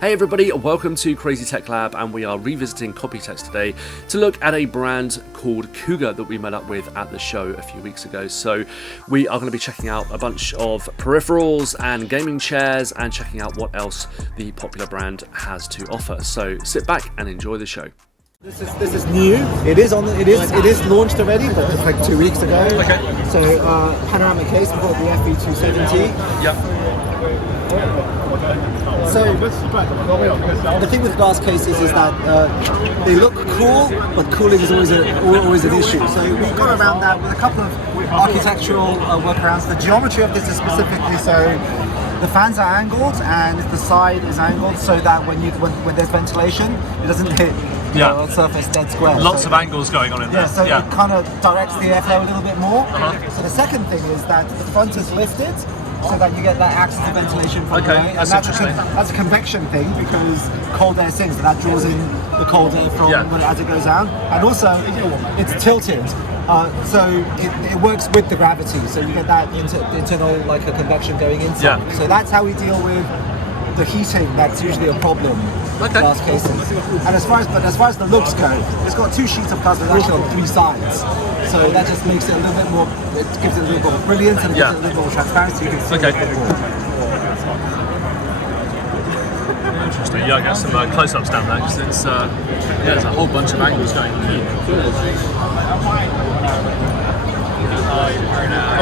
Hey everybody, welcome to Crazy Tech Lab, and we are revisiting Computex today to look at a brand called COUGAR that we met up with at the show a few weeks ago. So we are going to be checking out a bunch of peripherals and gaming chairs and checking out what else the popular brand has to offer. So sit back and enjoy the show. This is new. It is launched already, but it's like 2 weeks ago. Okay. So panoramic case, we call it the FE270. Yep. So the thing with glass cases is that they look cool, but cooling is always an issue. So we've got around that with a couple of architectural workarounds. The geometry of this is specifically so the fans are angled and the side is angled so that when there's ventilation, it doesn't hit the surface dead square. Lots of angles going on in there. So it kind of directs the airflow a little bit more. So the second thing is that the front is lifted, so that you get that access to ventilation from the way. That's interesting. That's a convection thing because cold air sinks, and that draws in the cold air from as it goes down. And also, it's tilted, so it works with the gravity. So you get that internal like a convection going inside. So that's how we deal with the heating. That's usually a problem. Glass cases. And as far as the looks go, it's got 2 sheets of glass, but actually on 3 sides. So that just makes it a little bit more. It gives it a little bit more brilliance and gives it a little bit more transparency. You can see it a bit more. Interesting. Yeah, I get some close-ups down there because it's there's a whole bunch of angles going on here.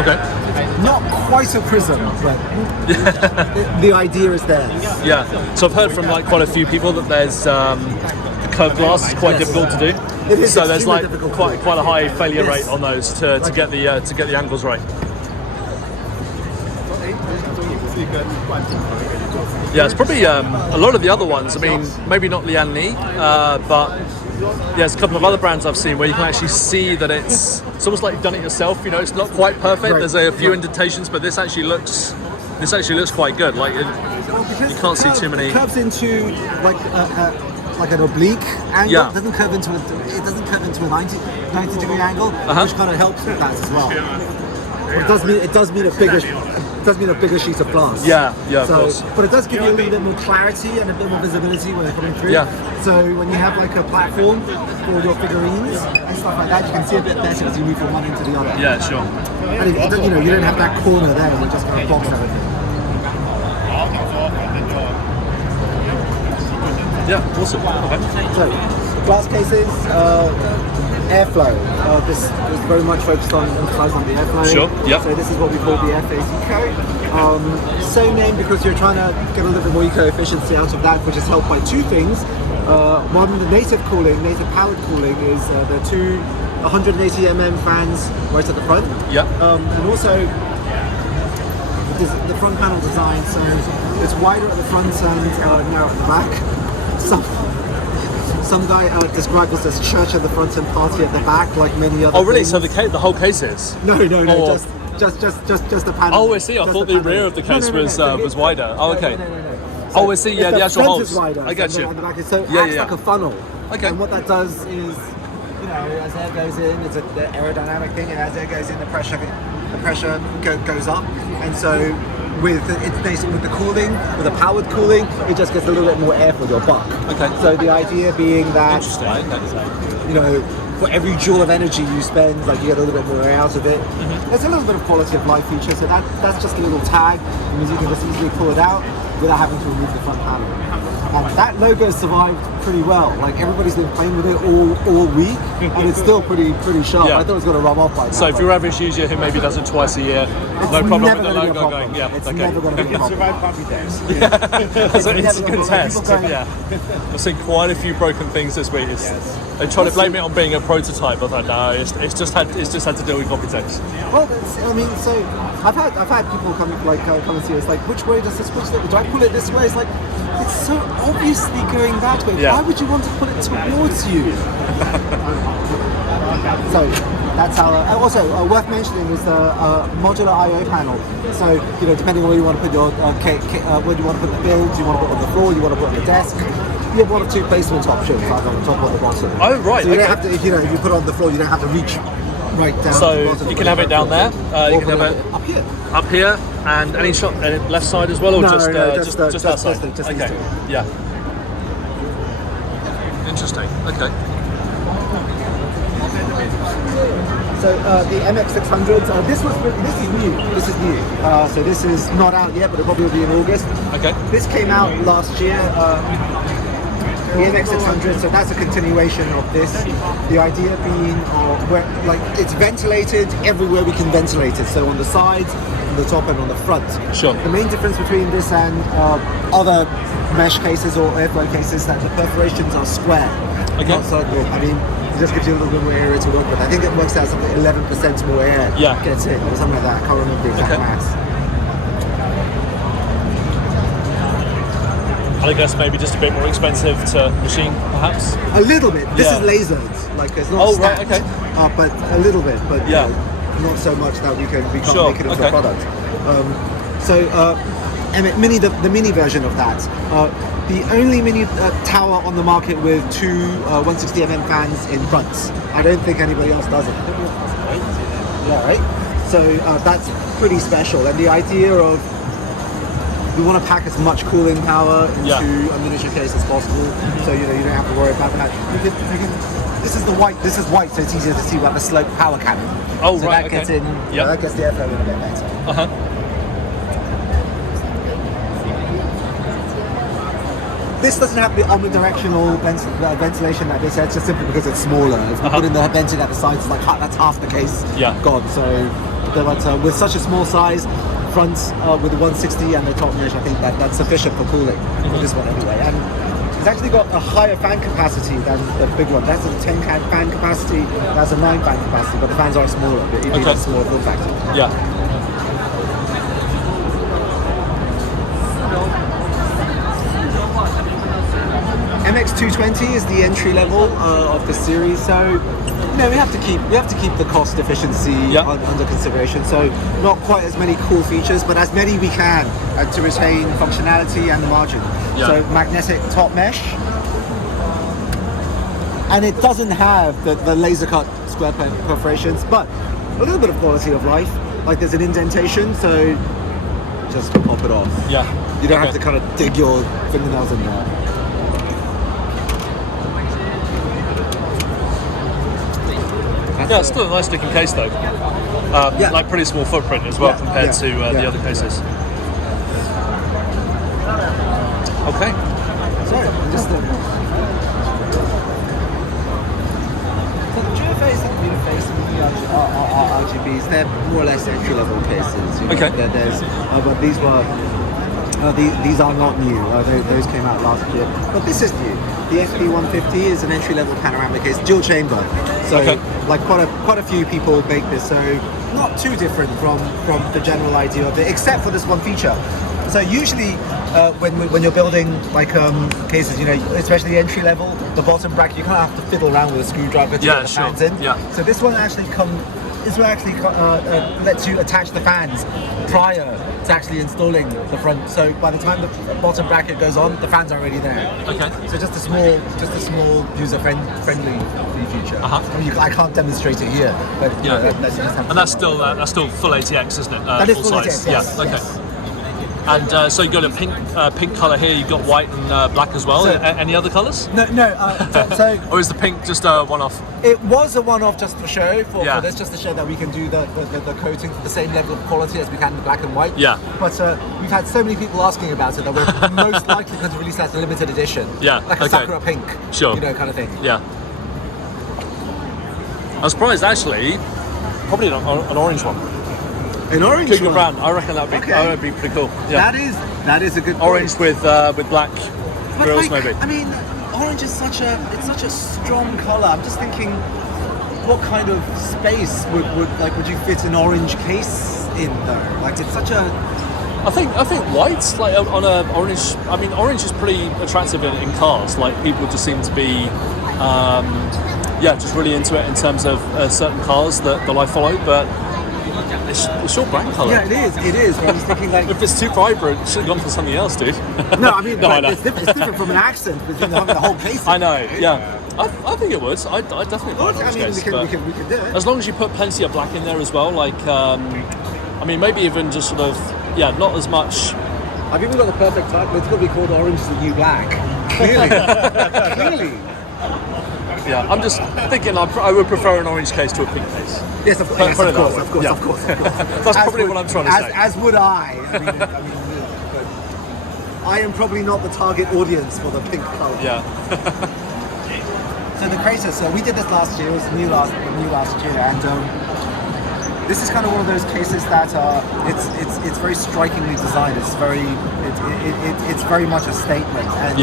Okay. Not quite a prism, but the idea is there. Yeah. So I've heard from like quite a few people that there's curved glass is quite difficult to do. It is so there's like difficult quite a high failure rate on those to get the angles right. Yeah, it's probably a lot of the other ones. I mean, maybe not Lian Li, but there's a couple of other brands I've seen where you can actually see that it's almost like you've done it yourself. You know, it's not quite perfect. There's a few indentations, but this actually looks quite good. Like you can't see too many. It curves into like an oblique angle. It doesn't curve into a 90 degree angle, which kind of helps with that as well. But it does mean a bigger sheet of glass. Yeah, of course. But it does give you a little bit more clarity and a bit more visibility when they're coming through. Yeah. So when you have like a platform for your figurines and stuff like that, you can see a bit better as you move from one end to the other. Yeah, sure. And you don't have that corner there and it just kind of blocks everything. Yeah, awesome. Okay. So, glass cases, airflow. This is very much focused on emphasizing on the airflow. Sure. Yeah. So this is what we call the FAZ Eco. So named because you're trying to get a little bit more eco-efficiency out of that, which is helped by 2 things. One, the native powered cooling is the 2 180 mm fans right at the front. Yeah. And also the front panel design, so it's wider at the front and narrow at the back. Some guy described us as church at the front and party at the back, like many other. Oh, really? things. So the whole case is? No. Just the panel. Oh, I see. I thought the rear of the case was wider. Oh, okay. No. Oh, I see. Yeah, the actual holes. Is wider, I get you. And the back is, so it acts like a funnel. Okay. And what that does is, as air goes in, it's an aerodynamic thing, and as air goes in, the pressure goes up, and so. With the cooling, with the powered cooling, it just gets a little bit more air for your buck. Okay. So the idea being that, for every joule of energy you spend, like you get a little bit more air out of it. There's a little bit of quality of life feature, so that's just a little tag. It means you can just easily pull it out without having to remove the front panel. And that logo survived pretty well. Like everybody's been playing with it all week, and it's still pretty sharp. I thought it was going to rub off by now. So if your average user who maybe does it twice a year, no problem with the logo going. Yeah, it's never going to be a problem. Survive Computex. So it's a good test. I've seen quite a few broken things this week. They try to blame it on being a prototype. I thought no, it's just had to deal with Computex. Well, so I've had people come and see us like, which way does this switch? Do I pull it this way? It's like, it's so obviously going that way. Why would you want to pull it towards you? So that's how. Also, worth mentioning is the modular I/O panel. So depending on where you want to put your where you want to put the build, you want to put it on the floor, you want to put it on the desk. You have 1 or 2 placement options, either on the top or the bottom. Oh right. So you don't have to. If you put it on the floor, you don't have to reach right down. So you can have it down there. You can have it up here. Up here, and any shot left side as well, or no, just no, just outside. Just okay. Yeah. Interesting. Okay. So the MX600, this is new. This is new. So this is not out yet, but it probably will be in August. Okay. This came out last year. The MX600, so that's a continuation of this. The idea being, it's ventilated everywhere we can ventilate it. So on the sides, on the top, and on the front. Sure. The main difference between this and other mesh cases or airflow cases is that the perforations are square. Okay. Not circular. I mean, it just gives you a little bit more area to work with. I think it works out something 11% more air gets in, or something like that. I can't remember the exact maths. I guess maybe just a bit more expensive to machine, perhaps. A little bit. This is lasered, like it's not stacked, right, okay. But a little bit. But not so much that we can't make it into a product. The mini version of that. The only mini tower on the market with two 160mm fans in front. I don't think anybody else does it. Yeah, right. So that's pretty special, and the idea of we want to pack as much cooling power into a miniature case as possible, so you don't have to worry about that. This is white, so it's easier to see about the slope power cannon. Oh, so right, that gets okay. in, that gets the airflow in a bit better. This doesn't have the omnidirectional ventilation that this has, just simply because it's smaller. If we put in the venting at the sides, it's like that's half the case gone. So, but with such a small size, front with the 160 and the top mesh, I think that's sufficient for cooling for this one anyway. And it's actually got a higher fan capacity than the big one. That's a 10 fan capacity, that's a 9 fan capacity, but the fans are smaller, but it needs a smaller form factor. Yeah. MX220 is the entry level of the series, so we have to keep the cost efficiency under consideration. So not quite as many cool features, but as many we can to retain functionality and the margin. So magnetic top mesh, and it doesn't have the laser cut square perforations, but a little bit of quality of life. Like there's an indentation, so just pop it off. Yeah. You don't have to kind of dig your fingernails in there. Yeah, it's still a nice looking case though. Like pretty small footprint as well compared to the other cases. Okay. Sorry, just so the GFAs and the Uniface and the RGBs, they're more or less entry level cases. Okay. There's, but these were these are not new. Those came out last year, but this is new. The FP150 is an entry-level panoramic case, dual chamber. So, like quite a few people make this. So, not too different from the general idea of it, except for this one feature. So, usually when you're building like cases, especially entry level, the bottom bracket, you kind of have to fiddle around with a screwdriver to get the fans in. Yeah. So this one actually lets you attach the fans prior to actually installing the front. So by the time the bottom bracket goes on, the fans are already there. Okay. So just a small user friendly feature. I mean, I can't demonstrate it here, but and that's still full ATX, isn't it? That is full ATX. Yes. Okay. Yes. And so you've got a pink colour here, you've got white and black as well. So, any other colours? No. So or is the pink just a one-off? It was a one-off just for show, for this, just to show that we can do the coating for the same level of quality as we can in the black and white. Yeah. But we've had so many people asking about it that we're most likely going to release that as a limited edition. Yeah. Like a Sakura pink. Sure. Kind of thing. Yeah. I'm surprised actually, probably an orange one. An orange Cougar brand, I reckon that would be pretty cool. Yeah. That is a good orange point. with black grills maybe. I mean, orange is such a strong colour. I'm just thinking, what kind of space would you fit an orange case in though? Like it's such a. I think white's like on a orange. I mean, orange is pretty attractive in cars. Like people just seem to be. Just really into it in terms of certain cars that I follow, but it's your brand colour. Yeah, it is. I was thinking like if it's too vibrant, you should have gone for something else, dude. No, I mean, it's different from an accent between having the whole case. I know. Yeah, I think it would. I definitely like orange case. We can do it. As long as you put plenty of black in there as well, like I mean, maybe even just sort of not as much. I've even got the perfect type, but it's got to be called Orange is the New Black. Clearly. Yeah, I'm just thinking I would prefer an orange case to a pink case. Yes, of course, Put it that way. of course, Yeah. of course, of course. That's probably what I'm trying to say. As would I. But I am probably not the target audience for the pink color. Yeah. So the Crater, so we did this last year. It was new last year, and this is kind of one of those cases that it's very strikingly designed. It's very much a statement, and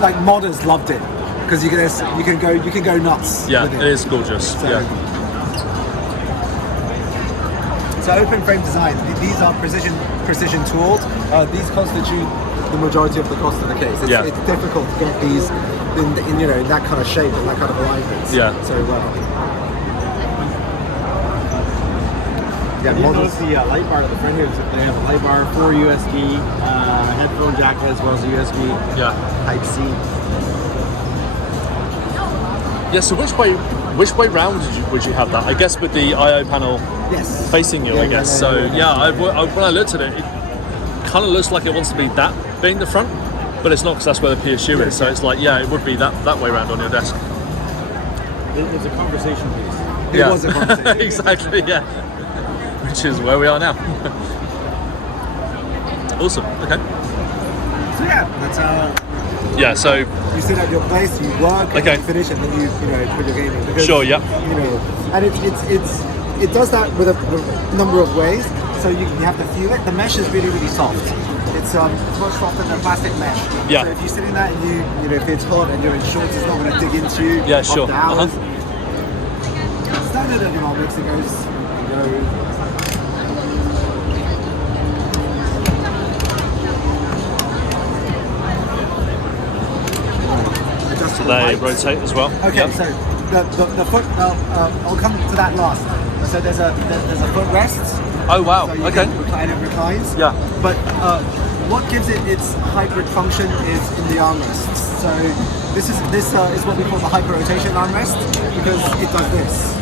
like modders loved it because you can go nuts. Yeah, with it is gorgeous. So, yeah. So open frame design. These are precision tooled. These constitute the majority of the cost of the case. It's difficult to get these in that kind of shape and that kind of alignment. Yeah. So well. You notice the light bar at the front here. They have a light bar, 4 USB, headphone jack as well as a USB Type-C. Yeah. So which way round would you have that? I guess with the I/O panel facing you. I guess. When I looked at it kind of looks like it wants to be that being the front, but it's not because that's where the PSU is. So it's like it would be that way round on your desk. It's a conversation piece. It was a conversation. Exactly. Yeah. Which is where we are now. Awesome. Okay. So that's Yeah. So you sit at your place, you work, and then you finish, and then you put your game in. Because, sure. Yeah. And it does that with a number of ways. So you have to feel it. The mesh is really, really soft. It's much softer than plastic mesh. Yeah. So if you sit in that and if it's hot and you're in shorts, it's not going to dig into you. Yeah, sure. Hours. Standard ergonomics, it goes. They rotate as well. Okay, so the foot. I'll come to that last. So there's a footrest. Oh wow. So you Okay. can recline it reclines. Yeah. But what gives it its hybrid function is in the armrests. So this is what we call the hyper rotation armrest because it does this.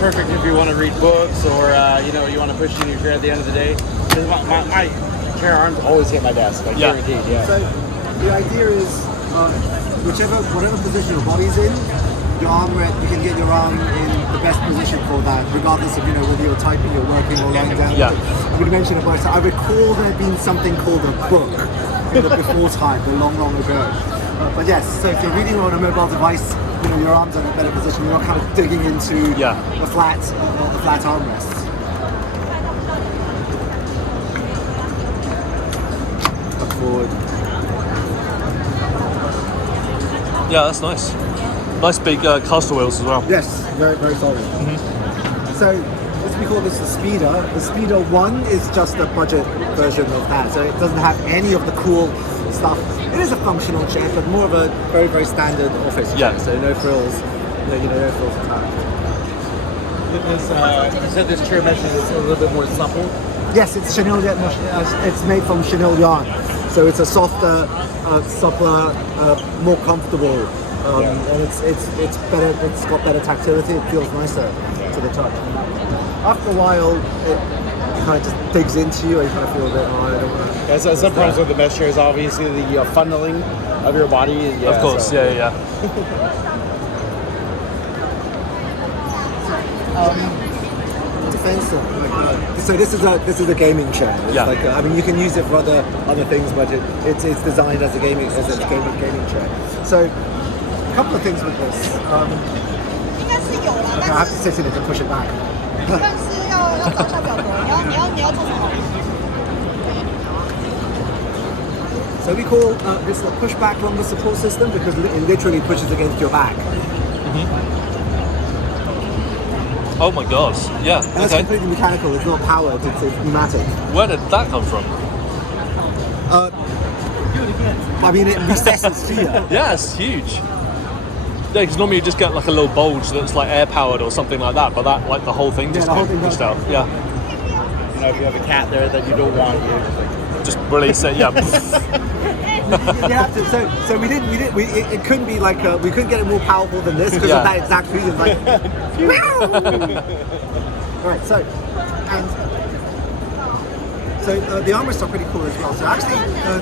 Perfect if you want to read books or you want to push in your chair at the end of the day. My chair arms always hit my desk, like guaranteed. Yeah. So the idea is whatever position your body's in, your armrest, you can get your arm in the best position for that, regardless of whether you're typing, you're working, or lying down. Yeah. I'm going to mention about. So I recall there being something called a book in the before time, the long ago. But yes, so if you're reading on a mobile device, your arms are in a better position. You're not kind of digging into the flat armrests. Look forward. Yeah, that's nice. Nice big caster wheels as well. Yes, very, very solid. So we call this the Speeder. The Speeder 1 is just a budget version of that. So it doesn't have any of the cool stuff. It is a functional chair, but more of a very, very standard office chair. So no frills, no frills attached. You said this chair mesh is a little bit more supple. Yes, it's chenille yarn. It's made from chenille yarn, so it's a softer, suppler, more comfortable, and it's better. It's got better tactility. It feels nicer to the touch. After a while, it kind of just digs into you, and you kind of feel a bit. I don't want to. Some problems with the mesh chair is obviously the funneling of your body. Of course, yeah. Defensive. So this is a gaming chair. It's you can use it for other things, but it's designed as a gaming chair. So a couple of things with this. I have to sit in it and push it back. So we call this a pushback lumbar support system because it literally pushes against your back. Oh my god. Yeah. And that's completely mechanical. It's not powered. It's pneumatic. Where did that come from? It recesses here. Yeah, it's huge. Yeah, because normally you just get like a little bulge that's like air powered or something like that, but that the whole thing just pushed out. Yeah. If you have a cat there that you don't want, just release it. Yeah. You have to. So we didn't. It couldn't be like we couldn't get it more powerful than this because of that exact reason. Like, right. So So the armrests are pretty cool as well. So actually,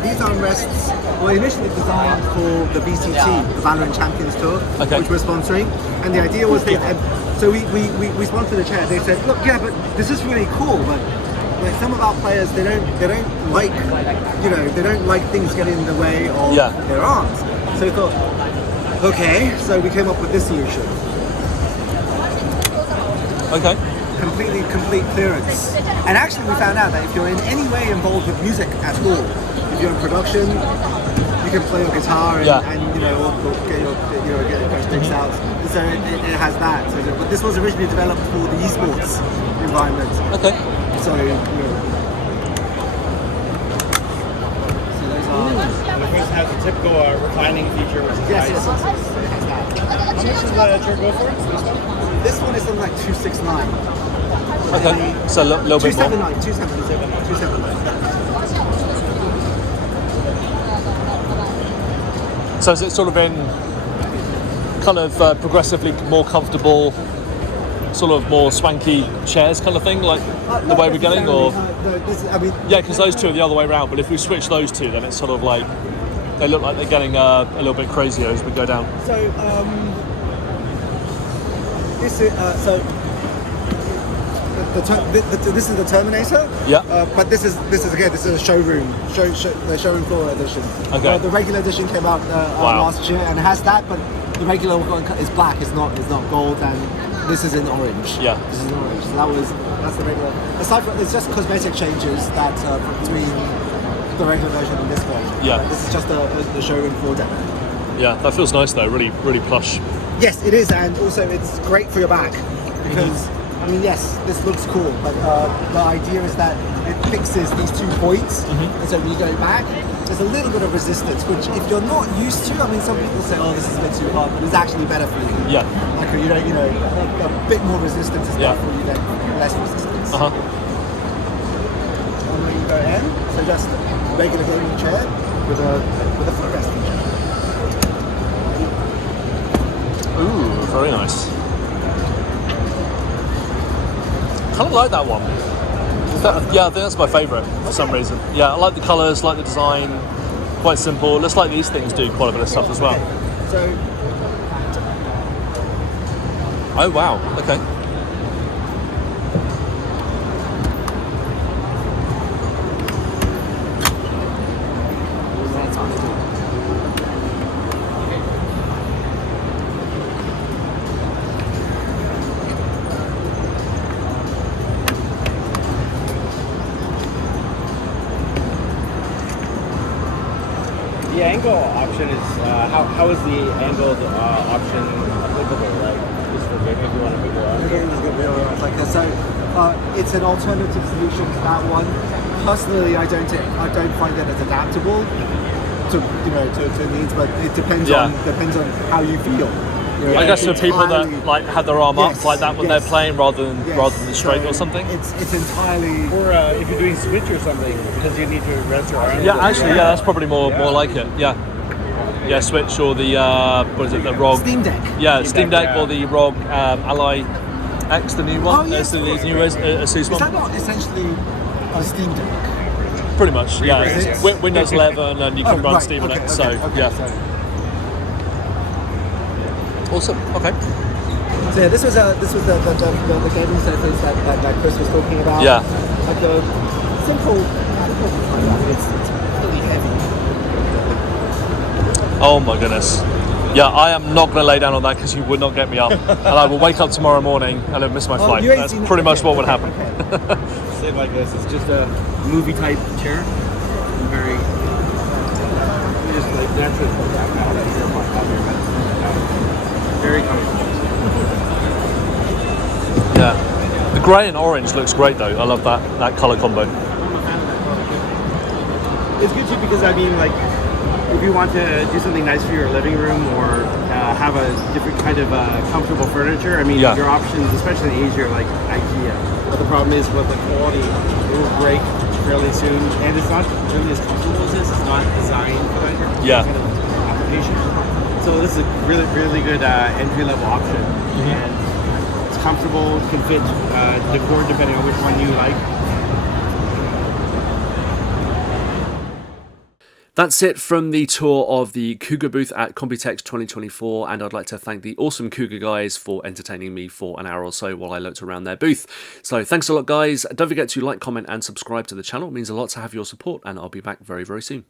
these armrests were initially designed for the VCT, the Valorant Champions Tour, which we're sponsoring. And the idea was so we sponsored a chair. They said, look, yeah, but this is really cool, but like some of our players, they don't like, they don't like things getting in the way of their arms. So we thought, okay, so we came up with this solution. Okay. Complete clearance. And actually we found out that if you're in any way involved with music at all, if you're in production, you can play your guitar and or get your sticks out. So it has that. So, but this was originally developed for the esports environment. Okay. So, so those are... And of course it has the typical reclining feature, which is Yes, nice. it has that. How much does the chair go for? This one is something like 269. Okay. So a little bit more. 279. So is it sort of in kind of progressively more comfortable, sort of more swanky chairs kind of thing, like the way we're getting, or? Yeah, because those two are the other way around, but if we switch those two, then it's sort of like, they look like they're getting a little bit crazier as we go down. So, this is, this is the Terminator. Yeah. But this is a showroom, the showroom floor edition. Okay. The regular edition came out last year and it has that, but the regular one is black. It's not gold, and this is in orange. Yeah. This is in orange. So that's the regular. Aside from, it's just cosmetic changes that between the regular version and this version. Yeah. This is just the showroom floor demo. Yeah, that feels nice though. Really, really plush. Yes, it is, and also it's great for your back because. I mean, yes, this looks cool, but the idea is that it fixes these 2 points, and so when you go back, there's a little bit of resistance, which if you're not used to, I mean, some people say, oh, this is a bit too hard, but it's actually better for you. Yeah. Like, a bit more resistance is better for you than less resistance. Uh-huh. And when you go in, so just a regular gaming chair with a footrest feature. Ooh, very nice. I kind of like that one. Yeah, I think that's my favourite for some reason. Yeah, I like the colours, like the design, quite simple. Looks like these things do quite a bit of stuff as well. So, oh wow, okay. The angle option is how is the angled option applicable? Like just for if you want a bigger arm? It's an alternative solution to that one. Personally, I don't find it as adaptable to needs, but it depends on how you feel. I guess for people that like have their arm up like that when they're playing rather than straight or something. It's entirely. Or if you're doing switch or something because you need to rest your arm. Yeah, actually, that's probably more like it. Yeah, Switch or the what is it, the ROG Steam Deck. Yeah, Steam Deck or the ROG Ally X, the new one. Yes, the new Asus is one. that not essentially a Steam Deck? Pretty much, yeah. It's Windows 11 and you can run Steam on it. So yeah. Awesome. Okay. So yeah, this was the gaming surface that Chris was talking about. Yeah. Like a simple. It's really heavy. Oh my goodness. Yeah, I am not going to lay down on that because you would not get me up, and I will wake up tomorrow morning and I'll miss my flight. That's pretty much what would happen. Say it like this: it's just a movie type chair, very just like naturally very comfortable. Yeah. The grey and orange looks great though. I love that colour combo. It's good too because I mean, like, if you want to do something nice for your living room or have a different kind of comfortable furniture, I mean, your options, especially in Asia, are like IKEA. But the problem is with the quality, it will break fairly soon, and it's not really as comfortable as this. It's not designed for that kind of application. So this is a really, really good entry-level option, and it's comfortable. Can fit decor depending on which one you like. That's it from the tour of the Cougar booth at Computex 2024, and I'd like to thank the awesome Cougar guys for entertaining me for an hour or so while I looked around their booth. So thanks a lot, guys. Don't forget to like, comment, and subscribe to the channel. It means a lot to have your support, and I'll be back very, very soon.